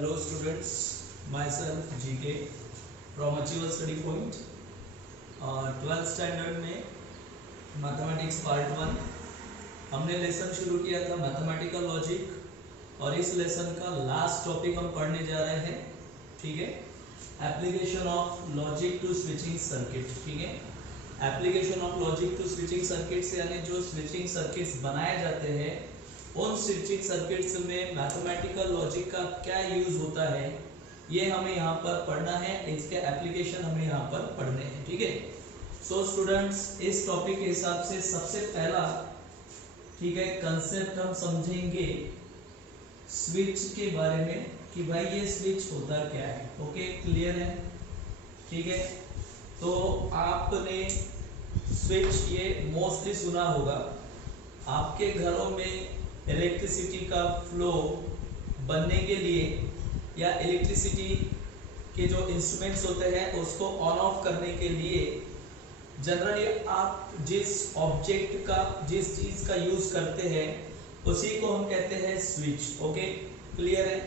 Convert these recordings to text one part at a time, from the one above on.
Hello students, myself GK from Achievers Study Point. 12th standard में mathematics part 1 हमने lesson शुरू किया था मैथमेटिकल लॉजिक और इस लेसन का लास्ट टॉपिक हम पढ़ने जा रहे हैं. ठीक है, application of logic to switching circuit. ठीक है, application of logic to switching circuits यानी जो स्विचिंग सर्किट्स बनाए जाते हैं उन स्विचिंग सर्किट्स में मैथमेटिकल लॉजिक का क्या यूज होता है ये हमें यहाँ पर पढ़ना है. इसके एप्लीकेशन हमें यहाँ पर पढ़ने हैं. ठीक है, सो स्टूडेंट्स इस टॉपिक के हिसाब से सबसे पहला ठीक है कंसेप्ट हम समझेंगे स्विच के बारे में कि भाई ये स्विच होता क्या है. ओके, क्लियर है. ठीक है, तो आपने स्विच ये मोस्टली सुना होगा. आपके घरों में इलेक्ट्रिसिटी का फ्लो बनने के लिए या इलेक्ट्रिसिटी के जो इंस्ट्रूमेंट्स होते हैं उसको ऑन ऑफ करने के लिए जनरली आप जिस ऑब्जेक्ट का जिस चीज का यूज करते हैं उसी को हम कहते हैं स्विच. ओके, क्लियर है.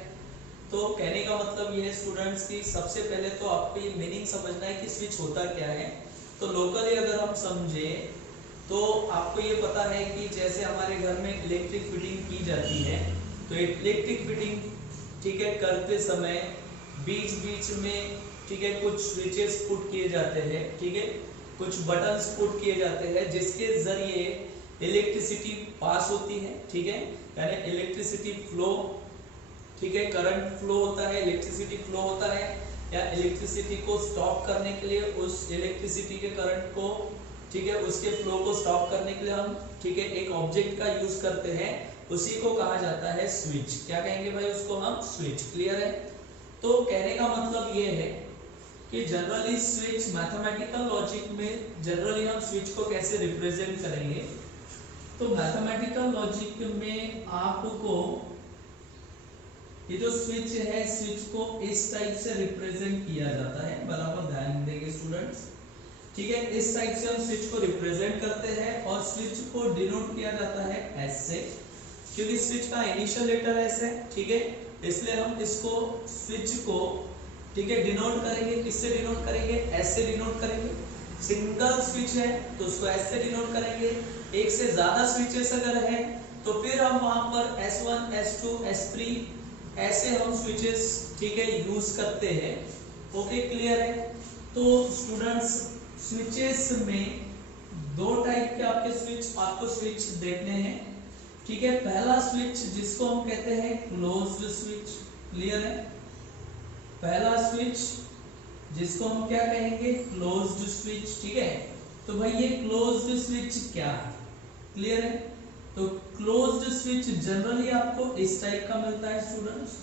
तो कहने का मतलब ये है स्टूडेंट्स की सबसे पहले तो आपको ये मीनिंग समझना है कि स्विच होता क्या है. तो लोकली अगर हम समझे तो आपको ये पता है कि जैसे हमारे घर में इलेक्ट्रिक फिटिंग की जाती है तो इलेक्ट्रिक फिटिंग ठीक है करते समय बीच बीच में ठीक है कुछ स्विचेस पुट किए जाते हैं. ठीक है, कुछ बटन्स पुट किए जाते हैं जिसके जरिए इलेक्ट्रिसिटी पास होती है. ठीक है, यानी इलेक्ट्रिसिटी फ्लो ठीक है करंट फ्लो होता है, इलेक्ट्रिसिटी फ्लो होता है या इलेक्ट्रिसिटी को स्टॉप करने के लिए उस इलेक्ट्रिसिटी के करंट को ठीक है उसके फ्लो को स्टॉप करने के लिए हम ठीक है एक ऑब्जेक्ट का यूज करते हैं. उसी को कहा जाता है स्विच. क्या कहेंगे भाई उसको हम स्विच. क्लियर है. तो कहने का मतलब ये है कि जनरली स्विच मैथमेटिकल लॉजिक में जनरली हम स्विच को कैसे रिप्रेजेंट करेंगे. तो मैथमेटिकल लॉजिक में आपको ये जो स्विच है स्विच को इस टाइप से रिप्रेजेंट किया जाता है. बराबर ध्यान देंगे स्टूडेंट्स. ठीक है, इस टाइप से हम स्विच को रिप्रेजेंट करते हैं और स्विच को डिनोट किया जाता है एस से, क्योंकि स्विच का इनिशियल लेटर एस है. ठीक है, इसलिए हम इसको स्विच को ठीक है डिनोट करेंगे. किससे डिनोट करेंगे? एस से डिनोट करेंगे. सिंगल स्विच है तो उसको एस से डिनोट करेंगे. एक से ज्यादा स्विचेस अगर है तो फिर हम वहां पर S1 S2 S3 ऐसे हम स्विचेस ठीक है यूज करते हैं. ओके, क्लियर है. तो स्टूडेंट्स स्विचेस में दो टाइप के आपको स्विच देखने हैं. ठीक है, पहला स्विच जिसको हम कहते हैं क्लोज्ड स्विच. क्लियर है. पहला स्विच जिसको हम क्या कहेंगे? Closed switch. ठीक है, तो भाई ये क्लोज्ड स्विच क्या है? क्लियर है. तो क्लोज्ड स्विच जनरली आपको इस टाइप का मिलता है स्टूडेंट्स.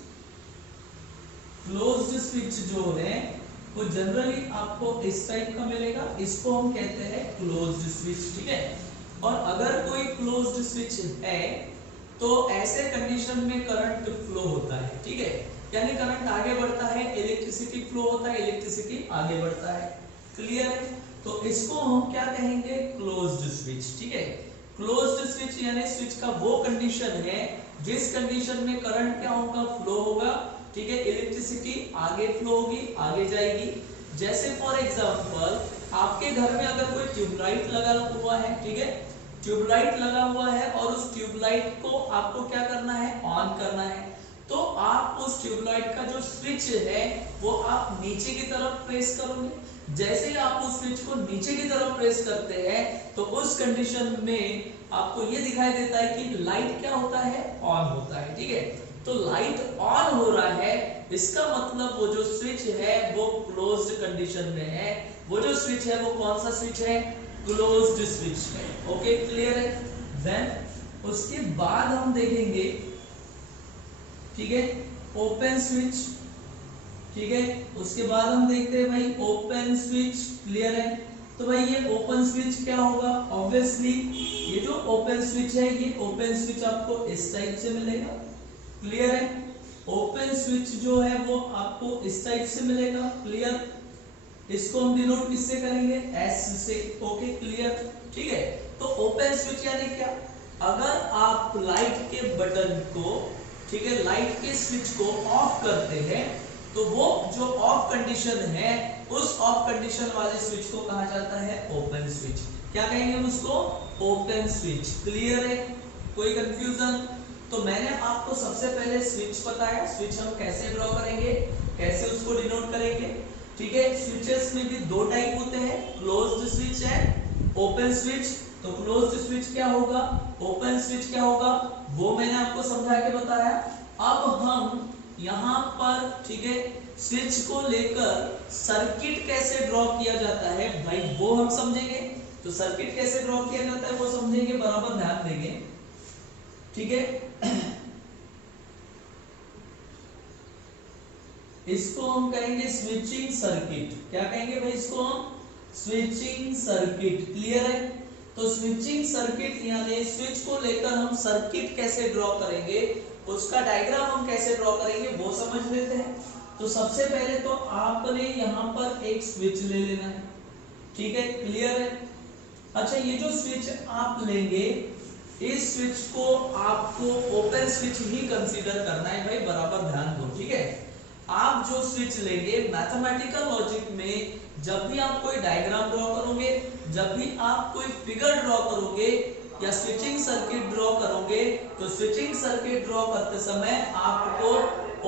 क्लोज्ड स्विच जो है वो जनरली आपको इस टाइप का मिलेगा. इसको हम कहते हैं क्लोज्ड स्विच. ठीक है, और अगर कोई क्लोज्ड स्विच है तो ऐसे कंडीशन में करंट फ्लो होता है. ठीक है, यानी करंट आगे बढ़ता है, इलेक्ट्रिसिटी फ्लो होता है, इलेक्ट्रिसिटी आगे बढ़ता है. क्लियर है. तो इसको हम क्या कहेंगे? Closed switch. ठीक है, क्लोज्ड स्विच यानी स्विच का वो कंडीशन है जिस कंडीशन में करंट क्या होगा? फ्लो होगा. ठीक है, इलेक्ट्रिसिटी आगे फ्लो होगी, आगे जाएगी. जैसे फॉर एग्जांपल आपके घर में अगर कोई ट्यूबलाइट लगा हुआ है. ठीक है, ट्यूबलाइट लगा हुआ है और उस ट्यूबलाइट को आपको क्या करना है? ऑन करना है. तो आप उस ट्यूबलाइट का जो स्विच है वो आप नीचे की तरफ प्रेस करोगे. जैसे ही आप उस स्विच को नीचे की तरफ प्रेस करते हैं तो उस कंडीशन में आपको ये दिखाई देता है कि लाइट क्या होता है? ऑन होता है. ठीक है, तो लाइट ऑन हो रहा है, इसका मतलब वो जो स्विच है वो क्लोज्ड कंडीशन में है. वो जो स्विच है वो कौन सा स्विच है? क्लोज्ड स्विच है. ओके, क्लियर है. देन उसके बाद हम देखेंगे ठीक है ओपन स्विच. ठीक है, उसके बाद हम देखते हैं भाई ओपन स्विच. क्लियर है. तो भाई ये ओपन स्विच क्या होगा? ऑब्वियसली ये जो ओपन स्विच है ये ओपन स्विच आपको इस टाइप से मिलेगा. क्लियर है. ओपन स्विच जो है वो आपको इस टाइप से मिलेगा. क्लियर. इसको हम डिनोट किससे करेंगे? एस से. Okay, clear. ठीक है, तो ओपन स्विच यानी क्या? अगर आप लाइट के बटन को ठीक है, लाइट के स्विच को ऑफ करते हैं तो वो जो ऑफ कंडीशन है उस ऑफ कंडीशन वाले स्विच को कहा जाता है ओपन स्विच। क्या कहेंगे हम उसको? Open switch. क्लियर है? कोई कंफ्यूजन? तो मैंने आपको सबसे पहले स्विच बताया, स्विच हम कैसे ड्रॉ करेंगे, कैसे उसको डिनोट करेंगे। ठीक है, स्विचेस में भी दो टाइप होते हैं, closed switch and open switch. तो क्लोज्ड स्विच क्या होगा, ओपन स्विच क्या होगा, वो मैंने आपको समझा के बताया। अब हम यहाँ पर, ठीक है, स्विच को लेकर सर्किट कैसे ड्रॉ किया जाता है भाई वो हम समझेंगे। तो सर्किट कैसे ड्रॉ किया जाता है वो समझेंगे, बराबर ध्यान देंगे। ठीक है, इसको हम कहेंगे स्विचिंग सर्किट। क्या कहेंगे भाई इसको हम? Switching circuit. क्लियर है? तो स्विचिंग सर्किट यानी स्विच को लेकर हम सर्किट कैसे ड्रॉ करेंगे, उसका डायग्राम हम कैसे ड्रॉ करेंगे वो समझ लेते हैं। तो सबसे पहले तो आपने यहाँ पर एक स्विच ले लेना है। ठीक है, क्लियर है? अच्छा, ये जो स्विच आप लेंगे इस स्विच को आपको ओपन स्विच ही कंसीडर करना है भाई, बराबर ध्यान दो। ठीक है, आप जो स्विच लेंगे मैथमेटिकल लॉजिक में जब भी आप कोई डायग्राम ड्रॉ करोगे, जब भी आप कोई फिगर ड्रॉ करोगे या स्विचिंग सर्किट ड्रॉ करोगे, तो स्विचिंग सर्किट ड्रॉ करते समय आपको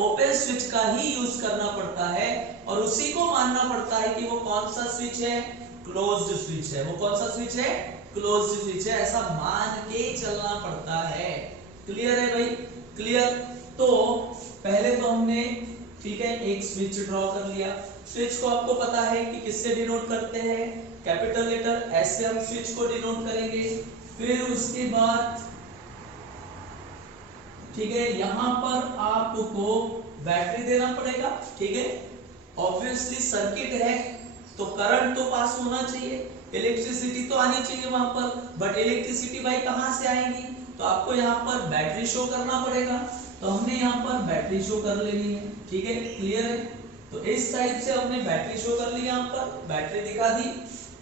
ओपन स्विच का ही यूज करना पड़ता है और उसी को मानना पड़ता है कि वो कौन सा स्विच है, क्लोज्ड स्विच है। वो कौन सा स्विच है? क्लोज्ड स्विच है, ऐसा मान के चलना पड़ता है। क्लियर है भाई? क्लियर? तो पहले तो हमने, ठीक है, एक स्विच ड्रॉ कर लिया। स्विच को आपको पता है कि किससे डिनोट करते हैं, कैपिटल लेटर एस से हम स्विच को डिनोट करेंगे। फिर उसके बाद, ठीक है, यहां पर आपको बैटरी देना पड़ेगा। ठीक है, ऑब्वियसली सर्किट है तो करंट तो पास होना चाहिए, इलेक्ट्रिसिटी तो आनी चाहिए वहां पर, बट इलेक्ट्रिसिटी भाई कहां से आएगी? तो आपको यहाँ पर बैटरी शो करना पड़ेगा। तो हमने यहाँ पर बैटरी शो कर लेनी है। ठीक है, क्लियर है? तो इस टाइप से हमने बैटरी शो कर ली, यहाँ पर बैटरी दिखा दी।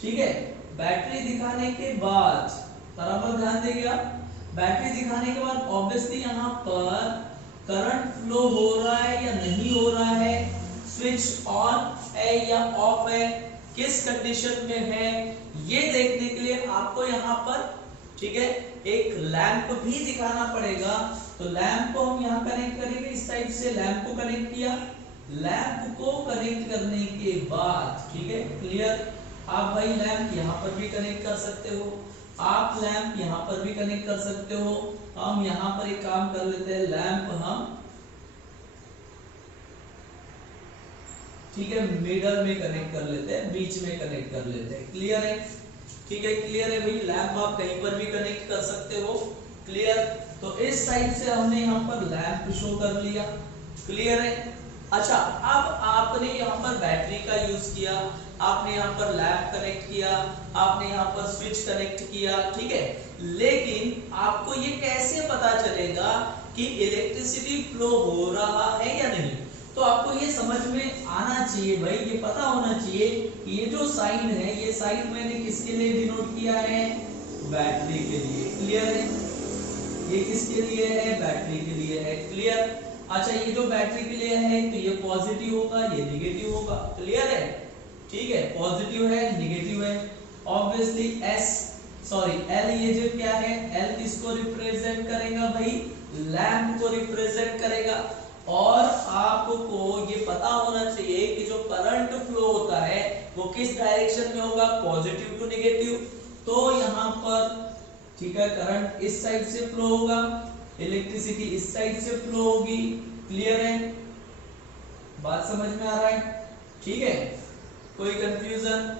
ठीक है, बैटरी दिखाने के बाद बराबर ध्यान देंगे आप, बैटरी दिखाने के बाद ऑब्वियसली यहाँ पर करंट फ्लो हो रहा है या नहीं हो रहा है, स्विच ऑन है या ऑफ है, किस कंडीशन में है, ये देखने के लिए आपको यहाँ पर, ठीक है, एक लैंप भी दिखाना पड़ेगा। तो लैंप को हम यहाँ कनेक्ट करेंगे, इस टाइप से लैंप को कनेक्ट किया। लैंप को कनेक्ट करने के बाद, ठीक है, क्लियर, आप भाई लैंप यहाँ पर भी कनेक्ट कर सकते हो, आप लैंप यहाँ पर भी कनेक्ट कर सकते हो। हम यहाँ पर एक काम कर लेते हैं, लैंप हम, ठीक है, मिडल में कनेक्ट कर लेते हैं, बीच में कनेक्ट कर लेते हैं। क्लियर है? ठीक है, क्लियर है भाई, लैंप आप कहीं पर भी कनेक्ट कर सकते हो। क्लियर? तो इस टाइप से हमने यहाँ पर लैंप शो कर लिया। क्लियर है? अच्छा, अब आपने यहाँ पर बैटरी का यूज किया, आपने यहाँ पर लैंप कनेक्ट किया, आपने यहाँ पर स्विच कनेक्ट किया। ठीक है, लेकिन आपको ये कैसे पता चलेगा कि इलेक्ट्रिसिटी फ्लो हो रहा है या नहीं? तो आपको ये समझ में आना चाहिए भाई, ये पता होना चाहिए कि ये जो साइन है, ये साइन मैंने किसके लिए डिनोट किया है? बैटरी के लिए। क्लियर है? ये किसके लिए है? बैटरी के लिए है। क्लियर? अच्छा, ये जो बैटरी के लिए है तो ये पॉजिटिव होगा, ये नेगेटिव होगा। क्लियर है? ठीक है, पॉजिटिव है, नेगेटिव है। ऑब्वियसली एल, ये जो क्या है, एल किसको रिप्रेजेंट करेगा भाई? लैंप को रिप्रेजेंट करेगा। और आपको ये पता होना चाहिए कि जो करंट फ्लो होता है वो किस डायरेक्शन में होगा? Positive to negative. तो यहाँ पर, ठीक है, करंट इस साइड से फ्लो होगा, इलेक्ट्रिसिटी इस साइड से फ्लो होगी। क्लियर है? बात समझ में आ रहा है? ठीक है, कोई कंफ्यूजन?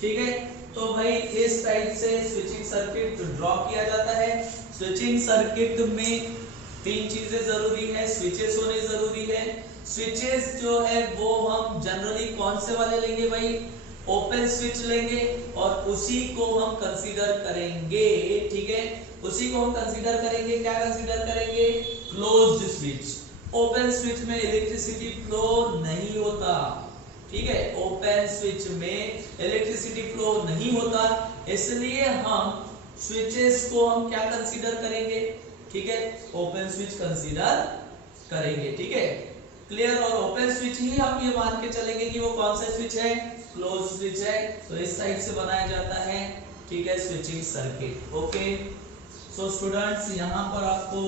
ठीक है, तो भाई इस टाइप से स्विचिंग सर्किट ड्रॉ किया जाता है। स्विचिंग सर्किट में तीन चीजें जरूरी है, स्विचेस होने जरूरी है। स्विचेस जो है वो हम जनरली कौन से वाले लेंगे भाई? ओपन स्विच लेंगे और उसी को हम कंसीडर करेंगे। ठीक है, उसी को हम कंसीडर करेंगे, क्या कंसीडर करेंगे? Closed switch. ओपन स्विच में इलेक्ट्रिसिटी फ्लो नहीं होता। ठीक है, ओपन स्विच में इलेक्ट्रिसिटी फ्लो नहीं होता, इसलिए हम स्विचेस को हम क्या कंसीडर करेंगे? ठीक है, ओपन स्विच कंसीडर करेंगे। ठीक है, क्लियर। और ओपन स्विच ही हम ये मान के चलेंगे कि वो कौन सा स्विच है, क्लोज स्विच है, तो इस टाइप से बनाया जाता है। ठीक है, switching circuit. Okay, so students यहाँ पर आपको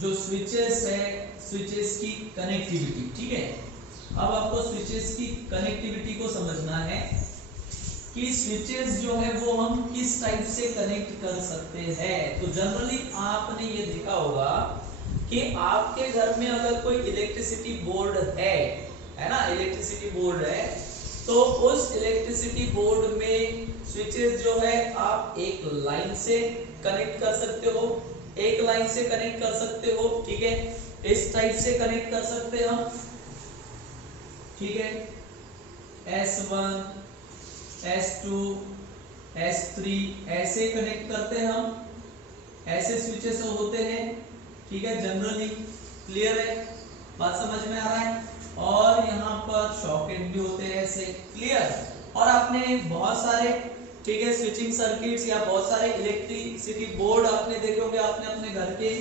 जो स्विचेस है, स्विचेस की कनेक्टिविटी, ठीक है, अब आपको स्विचेस की कनेक्टिविटी को समझना है कि स्विचेस जो है वो हम किस टाइप से कनेक्ट कर सकते हैं। तो जनरली आपने ये देखा होगा कि आपके घर में अगर कोई इलेक्ट्रिसिटी बोर्ड है ना, इलेक्ट्रिसिटी बोर्ड है, तो उस इलेक्ट्रिसिटी बोर्ड में स्विचेस जो है आप एक लाइन से कनेक्ट कर सकते हो, एक लाइन से कनेक्ट कर सकते हो। ठीक है, इस टाइप से कनेक्ट कर सकते हैं हम। ठीक है, S1 S2 S3 ऐसे कनेक्ट करते हैं हम, ऐसे स्विचेस होते हैं। ठीक है, जनरली क्लियर है, बात समझ में आ रहा है। और यहाँ पर सॉकेट भी होते हैं ऐसे, क्लियर। और आपने बहुत सारे, ठीक है, स्विचिंग सर्किट्स या बहुत सारे इलेक्ट्रिसिटी बोर्ड आपने देखे होंगे आपने अपने घर के,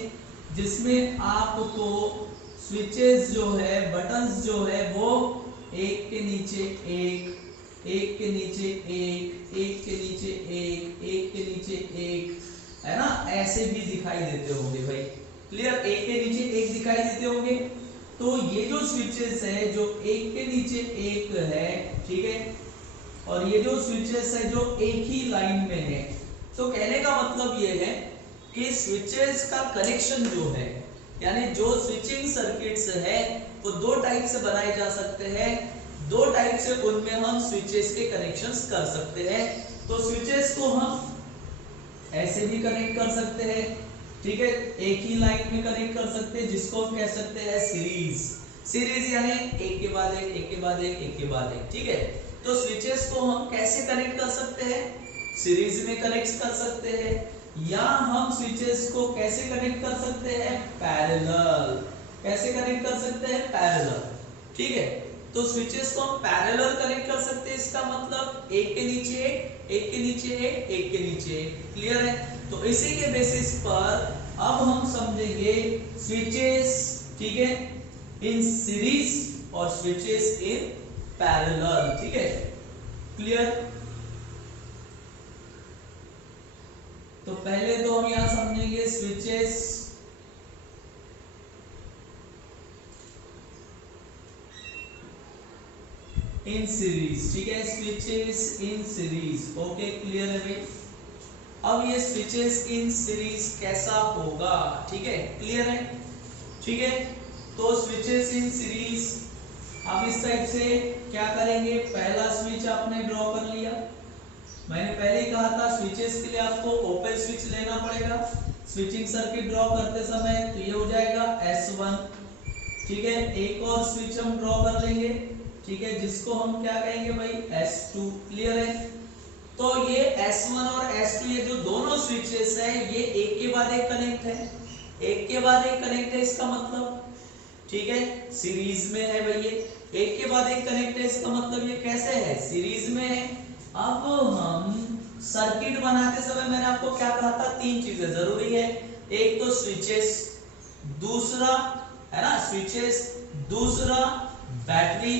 जिसमें आपको स्विचेस जो है, बटन्स जो है वो एक के नीचे एक, एक के नीचे एक, एक के नीचे एक, एक के नीचे एक, है ना, ऐसे भी दिखाई देते होंगे भाई। क्लियर, एक के नीचे एक दिखाई देते होंगे। तो ये जो स्विचेस है जो एक के नीचे एक है, ठीक है, और ये जो स्विचेस है जो एक ही लाइन में है, तो कहने का मतलब ये है कि स्विचेस का कनेक्शन जो है, यानी जो स्विचिंग सर्किट्स है वो दो टाइप से बनाए जा सकते हैं, दो टाइप से उनमें हम स्विचेस के कनेक्शंस कर सकते हैं। तो स्विचेस को हम ऐसे भी कनेक्ट कर सकते हैं, ठीक है, एक ही लाइन में कनेक्ट कर सकते हैं, जिसको हम कह सकते हैं सीरीज। सीरीज यानी एक के बाद एक, एक के बाद एक, एक के बाद एक। ठीक है, तो स्विचेस को हम कैसे कनेक्ट कर सकते हैं, सीरीज में कनेक्ट कर सकते हैं, या हम स्विचेस को कैसे कनेक्ट कर सकते हैं, पैरेलल। कैसे कनेक्ट कर सकते हैं, पैरेलल। ठीक है, तो स्विचेस को हम पैरेलल कनेक्ट कर सकते हैं, इसका मतलब एक के नीचे एक, एक के नीचे एक, एक के नीचे एक। क्लियर है, तो इसी के बेसिस पर अब हम समझेंगे स्विचेस, ठीक है, इन सीरीज और स्विचेस इन पैरेलल। ठीक है, क्लियर। तो पहले तो हम यहां समझेंगे स्विचेस इन सीरीज। ठीक है, switches in series. Okay, clear है भाई। अब ये स्विचेस इन सीरीज कैसा होगा, ठीक है, क्लियर है। ठीक है, तो स्विचेस इन सीरीज आप इस टाइप से क्या करेंगे, पहला स्विच आपने ड्रॉ कर लिया। मैंने पहले ही कहा था स्विचेस के लिए आपको ओपन स्विच लेना पड़ेगा। स्विचिंग सर्किट ड्रॉ करते समय तो ये हो जाएगा S1। ठीक है, एक और स्विच हम ड्रॉ कर लेंगे, ठीक है, जिसको हम क्या कहेंगे भाई, S2। क्लियर है, तो ये S1 और S2 ये जो दोनों स्विचेस है ये एक के बाद एक कनेक्ट है, एक के बाद एक कनेक्ट है, इसका मतलब, ठीक है, सीरीज में है भाई, ये एक के बाद एक कनेक्ट है, इसका मतलब ये कैसे है, सीरीज में है। अब हम सर्किट बनाते समय मैंने आपको क्या कहा था, तीन चीजें जरूरी है, एक तो स्विचेस, दूसरा है ना स्विचेस, दूसरा बैटरी,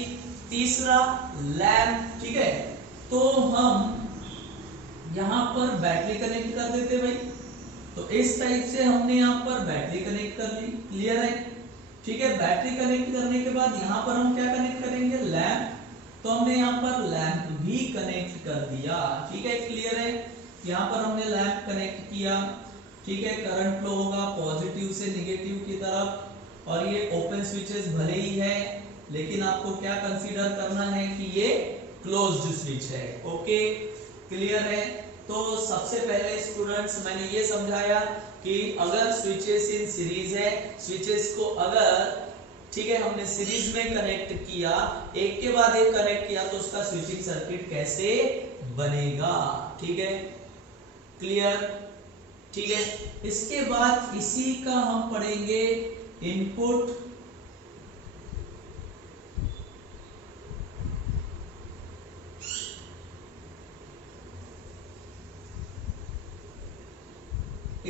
तीसरा लैंप। ठीक है, तो हम यहाँ पर बैटरी कनेक्ट कर देते भाई, तो इस टाइप से हमने यहाँ पर बैटरी कनेक्ट कर ली। क्लियर है, ठीक है, बैटरी कनेक्ट करने के बाद यहाँ पर हम क्या कनेक्ट करेंगे, लैंप, तो हमने यहाँ पर लैंप भी कनेक्ट कर दिया। ठीक है, क्लियर है, यहाँ पर हमने लैंप कनेक्ट किया। ठीक है, करंट फ्लो होगा पॉजिटिव से निगेटिव की तरफ, और ये ओपन स्विचेस भले ही है लेकिन आपको क्या कंसीडर करना है कि ये क्लोज्ड स्विच है। ओके, क्लियर है। तो सबसे पहले स्टूडेंट्स मैंने ये समझाया कि अगर स्विचेस इन सीरीज है, स्विचेस को अगर, ठीक है, हमने सीरीज में कनेक्ट किया, एक के बाद एक कनेक्ट किया, तो उसका स्विचिंग सर्किट कैसे बनेगा। ठीक है, क्लियर। ठीक है, इसके बाद इसी का हम पढ़ेंगे इनपुट,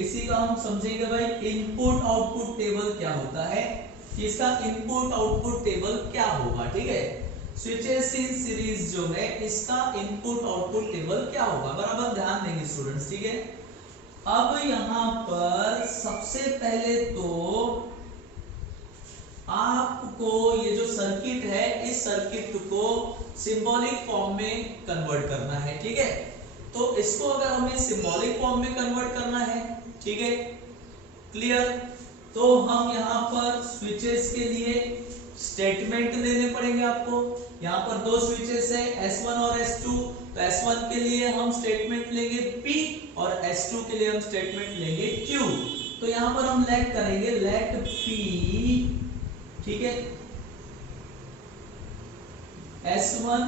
इसी का हम समझेंगे भाई इनपुट आउटपुट टेबल क्या होता है, कि इसका इनपुट आउटपुट टेबल क्या होगा। ठीक है, स्विचेस इन सीरीज जो है इसका इनपुट आउटपुट टेबल क्या होगा, बराबर ध्यान देंगे स्टूडेंट्स। ठीक है, अब यहां पर सबसे पहले तो आपको ये जो सर्किट है इस सर्किट को सिंबॉलिक फॉर्म में कन्वर्ट करना है। ठीक है, तो इसको अगर हमें सिंबॉलिक फॉर्म में कन्वर्ट करना है, ठीक है, क्लियर, तो हम यहां पर स्विचेस के लिए स्टेटमेंट देने पड़ेंगे आपको। यहां पर दो स्विचेस है S1 और S2, तो S1 के लिए हम स्टेटमेंट लेंगे P और S2 के लिए हम स्टेटमेंट लेंगे Q। तो यहां पर हम लेट करेंगे लेट P, ठीक है, S1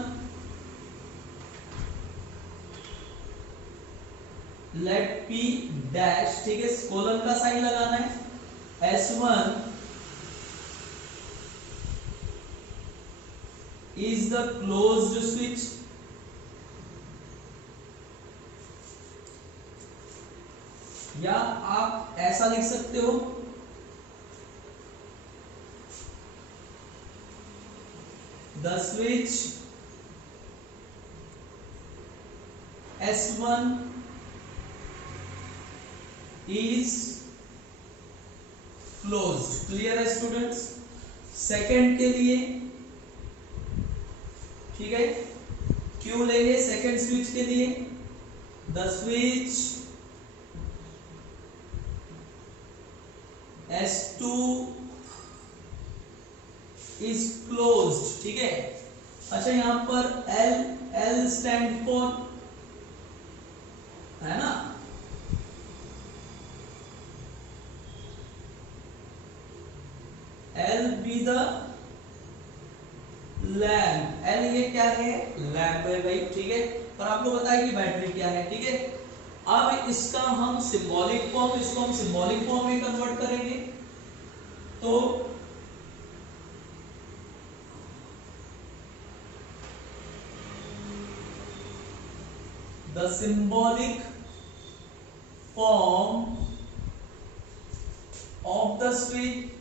लेट P डैश, ठीक है, कोलन का साइन लगाना है, S1 is the closed switch, या आप ऐसा लिख सकते हो the switch S1 is closed। Clear है स्टूडेंट्स। सेकंड के लिए, ठीक है, क्यों लेंगे सेकंड स्विच के लिए, the switch S2 is closed। ठीक है, अच्छा यहां पर L स्टैंड फॉर, है ना, L be the lamp, L ये क्या है, लैम्प है भाई। ठीक है, पर आपको पता है कि बैटरी क्या है। ठीक है, अब इसका हम सिंबॉलिक फॉर्म, इसको हम सिंबॉलिक फॉर्म में कन्वर्ट करेंगे। तो the symbolic form of the switch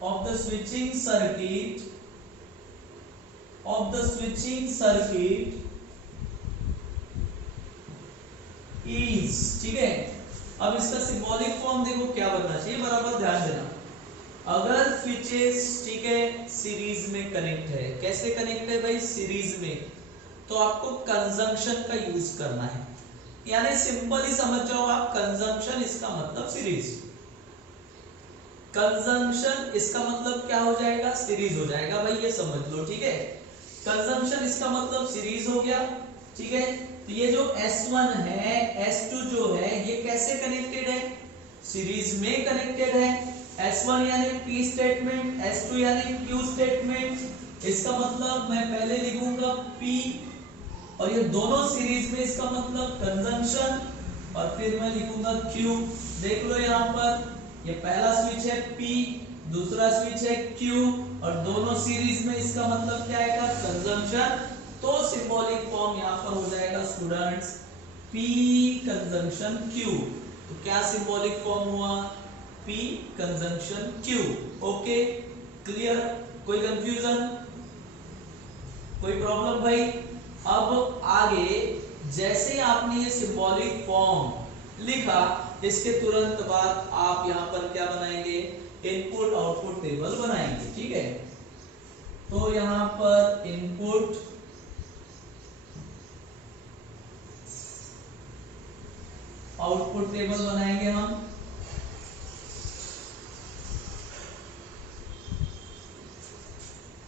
of the switching circuit is, ठीक है, अब इसका सिंबॉलिक फॉर्म देखो क्या बनना चाहिए, बराबर ध्यान देना। अगर स्विचेस, ठीक है, सीरीज में कनेक्ट है, कैसे कनेक्ट है भाई, सीरीज में, तो आपको कंजंक्शन का यूज करना है, यानी सिंपली समझ जाओ आप, कंजंक्शन इसका मतलब सीरीज, कंजंक्शन इसका मतलब क्या हो जाएगा, सीरीज हो जाएगा भाई, ये समझ लो। ठीक है, कंजंक्शन इसका मतलब सीरीज हो गया। ठीक है, तो ये जो S1 है, S2 जो है, ये कैसे कनेक्टेड है, सीरीज में कनेक्टेड है। S1 यानी P स्टेटमेंट, S2 यानी Q स्टेटमेंट, इसका मतलब मैं पहले लिखूंगा P और ये दोनों सीरीज में, इसका मतलब कंजंक्शन, और फिर मैं लिखूंगा Q। देख लो यहां पर, ये पहला स्विच है P, दूसरा स्विच है Q, और दोनों सीरीज में, इसका मतलब क्या आएगा, कंजंक्शन। तो सिंबॉलिक फॉर्म यहां पर हो जाएगा स्टूडेंट्स P कंजंक्शन Q। तो क्या सिंबॉलिक फॉर्म हुआ, P conjunction Q। Okay, clear, कोई कंफ्यूजन, कोई प्रॉब्लम भाई। अब आगे जैसे आपने ये सिंबॉलिक फॉर्म लिखा, इसके तुरंत बाद आप यहां पर क्या बनाएंगे, इनपुट आउटपुट टेबल बनाएंगे। ठीक है, तो यहां पर इनपुट आउटपुट टेबल बनाएंगे हम,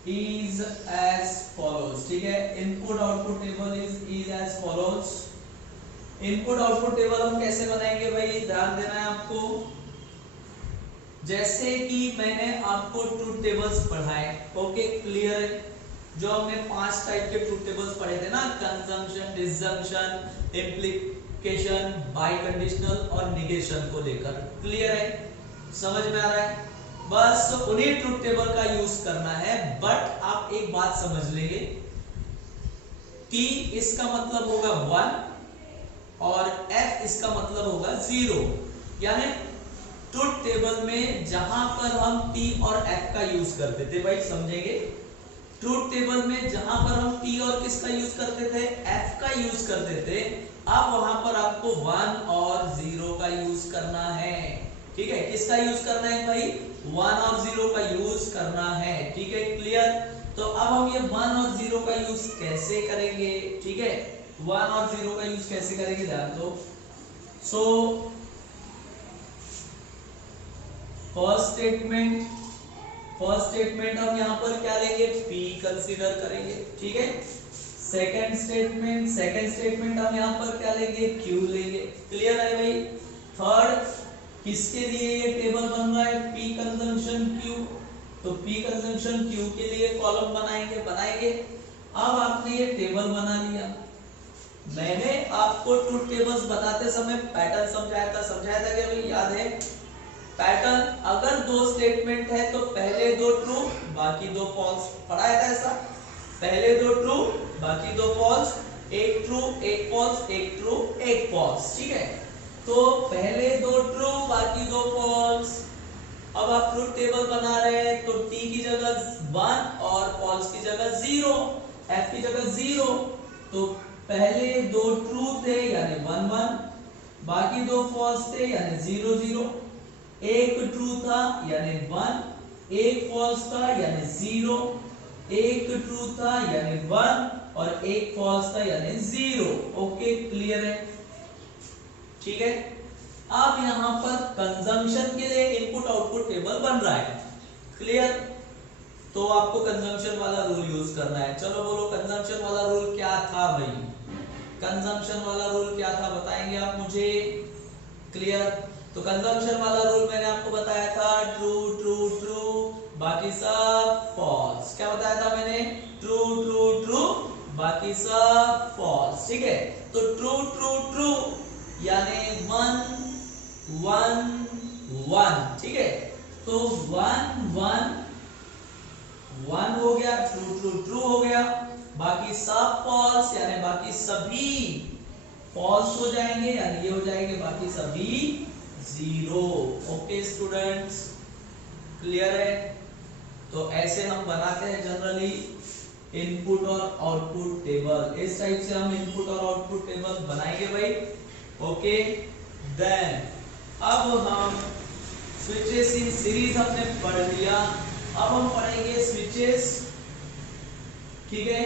is as follows। ठीक है, input output table is as follows। Input output table हम कैसे बनाएंगे भाई, ध्यान देना है आपको। जैसे कि मैंने आपको ट्रूथ टेबल्स पढ़ाए, ओके, क्लियर है, जो हमने 5 टाइप के ट्रूथ टेबल्स पढ़े थे ना, conjunction, disjunction, implication, by conditional और निगेशन को लेकर। क्लियर है, समझ में आ रहा है, बस उन्हीं ट्रूथ टेबल का यूज करना है। बट आप एक बात समझ लेंगे कि इसका मतलब होगा 1 और F इसका मतलब होगा 0। यानी ट्रुथ टेबल में जहां पर हम T और F का यूज करते थे, भाई समझेंगे, ट्रुथ टेबल में जहां पर हम T और किसका यूज करते थे, F का यूज करते थे, अब वहां पर आपको 1 और 0 का यूज करना है। ठीक है, किसका यूज करना है भाई, 1 और 0 का यूज करना है। ठीक है, क्लियर। तो अब हम ये 1 और 0 का यूज कैसे करेंगे, ठीक है, 1 और 0 का यूज कैसे करेंगे ध्यान दो। सो फर्स्ट स्टेटमेंट हम यहाँ पर क्या लेंगे, P कंसीडर करेंगे। ठीक है, सेकंड स्टेटमेंट हम यहाँ पर क्या लेंगे, Q लेंगे। क्लियर है भाई। थर्ड, किसके लिए ये टेबल बन रहा है, P कंजम्पशन Q, तो P कंजम्पशन Q के लिए कॉलम बनाएंगे। अब आपने ये टेबल बना लिया। मैंने आपको ट्रुथ टेबल्स बताते समय पैटर्न समझाया था कि भाई याद है पैटर्न, अगर दो स्टेटमेंट है तो पहले दो ट्रू बाकी दो फॉल्स, पढ़ाया था ऐसा, पहले दो ट्रू बाकी दो फॉल्स, एक ट्रू एक फॉल्स, एक ट्रू एक फॉल्स। ठीक है, तो पहले दो ट्रू बाकी दो फॉल्स। अब आप ट्रुथ टेबल बना रहे हैं तो T की जगह 1 और फॉल्स की जगह 0, F की जगह 0, तो पहले दो ट्रू थे यानी 1 1, बाकी दो फॉल्स थे यानी 0 0, एक ट्रू था यानी 1, एक फॉल्स था यानी 0, एक ट्रू था यानी 1 और एक फॉल्स था यानी 0। ओके, क्लियर है। ठीक है, अब यहां पर कंजम्पशन के लिए इनपुट आउटपुट टेबल बन रहा है। क्लियर, तो आपको कंजम्पशन वाला रूल यूज करना है। चलो बोलो कंजम्पशन वाला रूल क्या था भाई, कंजम्पशन वाला रूल क्या था बताएंगे आप मुझे। क्लियर, तो कंजम्पशन वाला रूल मैंने आपको बताया था, ट्रू ट्रू ट्रू बाकी सब फॉल्स। क्या बताया था मैंने, ट्रू ट्रू ट्रू बाकी सब फॉल्स। ठीक है, तो ट्रू ट्रू ट्रू यानी 1 1 1। ठीक है, तो 1 1 1 हो गया, ट्रू ट्रू ट्रू हो गया, बाकी सब फॉल्स यानी बाकी सभी फॉल्स हो जाएंगे, यानी ये हो जाएंगे बाकी सभी 0। ओके स्टूडेंट्स, क्लियर है। तो ऐसे हम बनाते हैं जनरली इनपुट और आउटपुट टेबल, इस टाइप से हम इनपुट और आउटपुट टेबल बनाएंगे भाई। ओके, देन अब हम स्विचेस इन सीरीज हमने पढ़ लिया, अब हम पढ़ेंगे स्विचेस, ठीक है,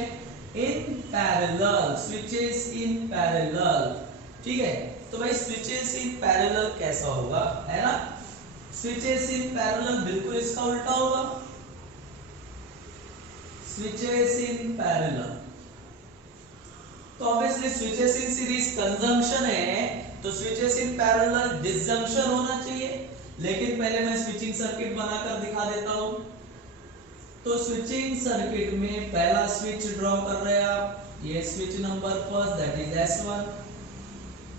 in parallel, switches in parallel. ठीक है, तो भाई स्विचेस इन पैरेलल कैसा होगा, है ना, स्विचेस इन पैरेलल बिल्कुल इसका उल्टा होगा। स्विचेस इन पैरेलल, तो obviously switches in series conjunction है, तो स्विचेस इन पैरेलल डिसजंक्शन होना चाहिए। लेकिन पहले मैं स्विचिंग सर्किट बनाकर दिखा देता हूं। तो स्विचिंग सर्किट में पहला स्विच ड्रॉ कर रहे हैं आप, ये switch number first that is S1,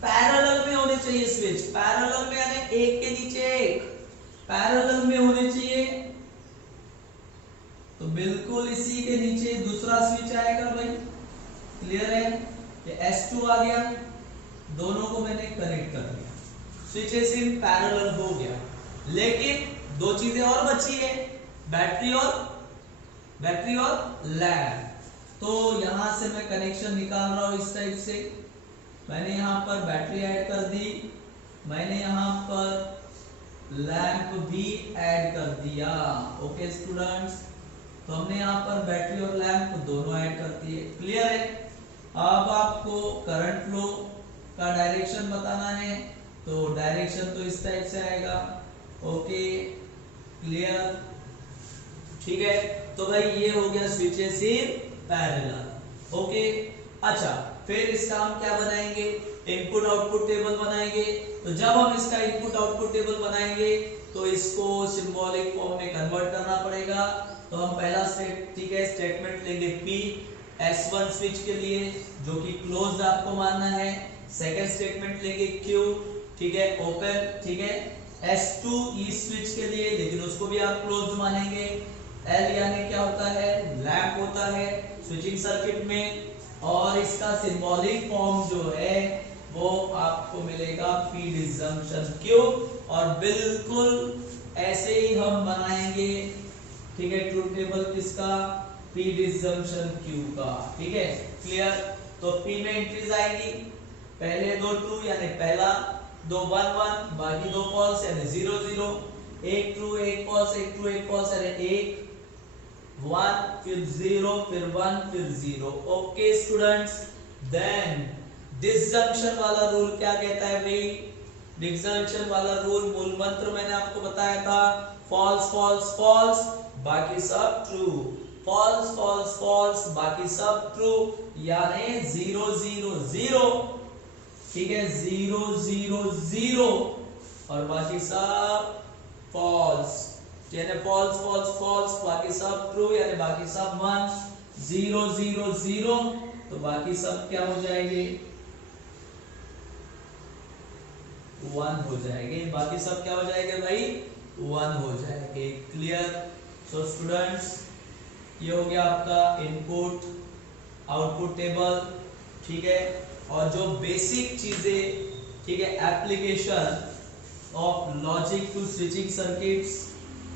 parallel में होने चाहिए स्विच, पैरेलल में यानी एक के नीचे एक, पैरेलल में होने चाहिए। तो बिल्कुल इसी के नीचे दूसरा स्विच आएगा भाई। क्लियर है, ये S2 आ गया, दोनों को मैंने कनेक्ट कर दिया, स्विचेस इन पैरेलल हो गया। लेकिन दो चीजें और बची है, बैटरी और लैम्प। तो यहां से मैं कनेक्शन निकाल रहा हूं इस टाइप से, मैंने यहां पर बैटरी ऐड कर दी, मैंने यहां पर लैंप भी ऐड कर दिया। ओके स्टूडेंट्स, तो हमने यहां पर बैटरी और लैंप दोनों ऐड कर दिए। क्लियर है। अब आपको करंट फ्लो का डायरेक्शन बताना है, तो डायरेक्शन तो इस टाइप से आएगा। ओके, क्लियर, ठीक है। तो भाई ये हो गया स्विचेस इन पैरेलल। ओके, अच्छा, फिर इसका हम क्या बनाएंगे, इनपुट आउटपुट टेबल बनाएंगे। तो जब हम इसका इनपुट आउटपुट टेबल बनाएंगे तो इसको सिंबॉलिक फॉर्म में कन्वर्ट करना पड़ेगा। तो हम पहला स्टेटमेंट लेंगे P S1 स्विच के लिए, जो कि क्लोज्ड आपको मानना है। सेकंड स्टेटमेंट लेंगे Q, ठीक है, ओपन, ठीक है। S2 इस स्विच के लिए, लेकिन उसको भी आप क्लोज्ड मानेंगे। L यानी क्या होता है, लैंप होता है स्विचिंग सर्किट में, और इसका सिंबॉलिक फॉर्म जो है वो आपको मिलेगा पी डिसजंक्शन क्यू। और बिल्कुल ऐसे ही हम बनाएंगे, ठीक है, ट्रूथ टेबल किसका, पी डिसजंक्शन क्यू का, ठीक है, क्लियर। तो पी में एंट्रीज आएगी, पहले दो ट्रू यानी पहला, दो 1 1, बाकी दो फॉल्स यानी 0 0, एक ट्रू एक फॉल्स, एक ट्रू एक फॉल्स यानी एक 1 फिर 0 फिर 1 फिर 0। ओके स्टूडेंट्स, देन डिसजंक्शन वाला रूल क्या कहता है भाई, डिसजंक्शन वाला रूल मूल मंत्र मैंने आपको बताया था, फॉल्स फॉल्स फॉल्स बाकी सब ट्रू, फॉल्स फॉल्स फॉल्स बाकी सब ट्रू, यानी 0 0 0, ठीक है, 0 0 0 और बाकी सब फॉल्स, यानी फॉल्स फॉल्स फॉल्स बाकी सब ट्रू, यानी बाकी सब 1, 0 0 0 तो बाकी सब क्या हो जाएंगे, 1 हो जाएंगे, बाकी सब क्या हो जाएंगे भाई, 1 हो जाएंगे, क्लियर। सो स्टूडेंट्स, ये हो गया आपका इनपुट आउटपुट टेबल, ठीक है। और जो बेसिक चीजें, ठीक है, application of logic to switching circuits,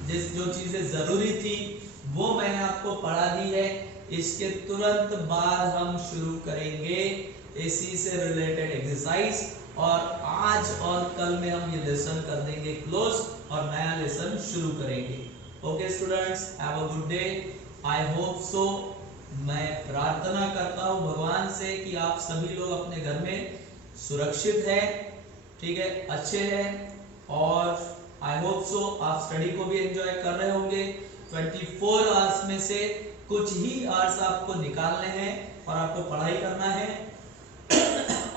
जो चीजें जरूरी थी वो मैंने आपको पढ़ा दी है। इसके तुरंत बाद हम शुरू करेंगे इसी से रिलेटेड एक्सरसाइज, और आज और कल में हम ये लेसन कर देंगे क्लोज और नया लेसन शुरू करेंगे। Okay students, have a good day, I hope so. मैं प्रार्थना करता हूँ भगवान से कि आप सभी लोग अपने घर में सुरक्षित हैं, ठीक है, अच्छे हैं, और आई होप सो आप स्टडी को भी एंजॉय कर रहे होंगे। 24 आवर्स में से कुछ ही आवर्स आपको निकालने हैं और आपको पढ़ाई करना है,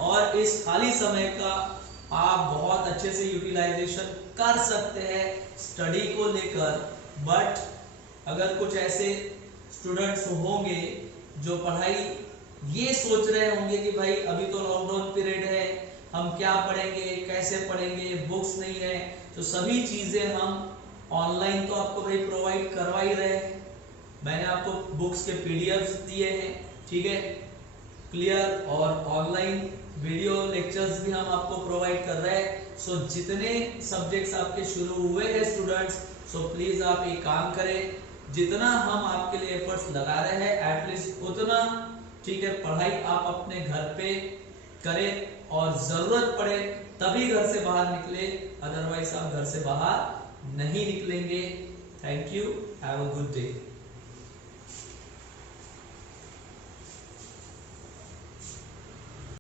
और इस खाली समय का आप बहुत अच्छे से यूटिलाइजेशन कर सकते हैं स्टडी को लेकर। बट अगर कुछ ऐसे स्टूडेंट्स होंगे जो पढ़ाई ये सोच रहे होंगे कि भाई अभी तो लॉकडाउन पीरियड है, हम क्या पढ़ेंगे, कैसे पढ़ेंगे, बुक्स नहीं है, तो सभी चीजें हम ऑनलाइन तो आपको भाई प्रोवाइड करवा ही रहे हैं। मैंने आपको बुक्स के पीडीएफ्स दिए हैं, ठीक है, क्लियर, और ऑनलाइन वीडियो लेक्चर्स भी हम आपको प्रोवाइड कर रहे हैं। सो जितने सब्जेक्ट्स आपके शुरू हुए हैं स्टूडेंट्स, सो प्लीज आप एक काम करें, जितना हम आपके लिए एफर्ट्स लगा रहे हैं एटलीस्ट उतना, ठीक है, पढ़ाई आप अपने घर पे करें, और जरूरत पड़े तभी घर से बाहर निकले, अदरवाइज आप घर से बाहर नहीं निकलेंगे। Thank you, have a good day.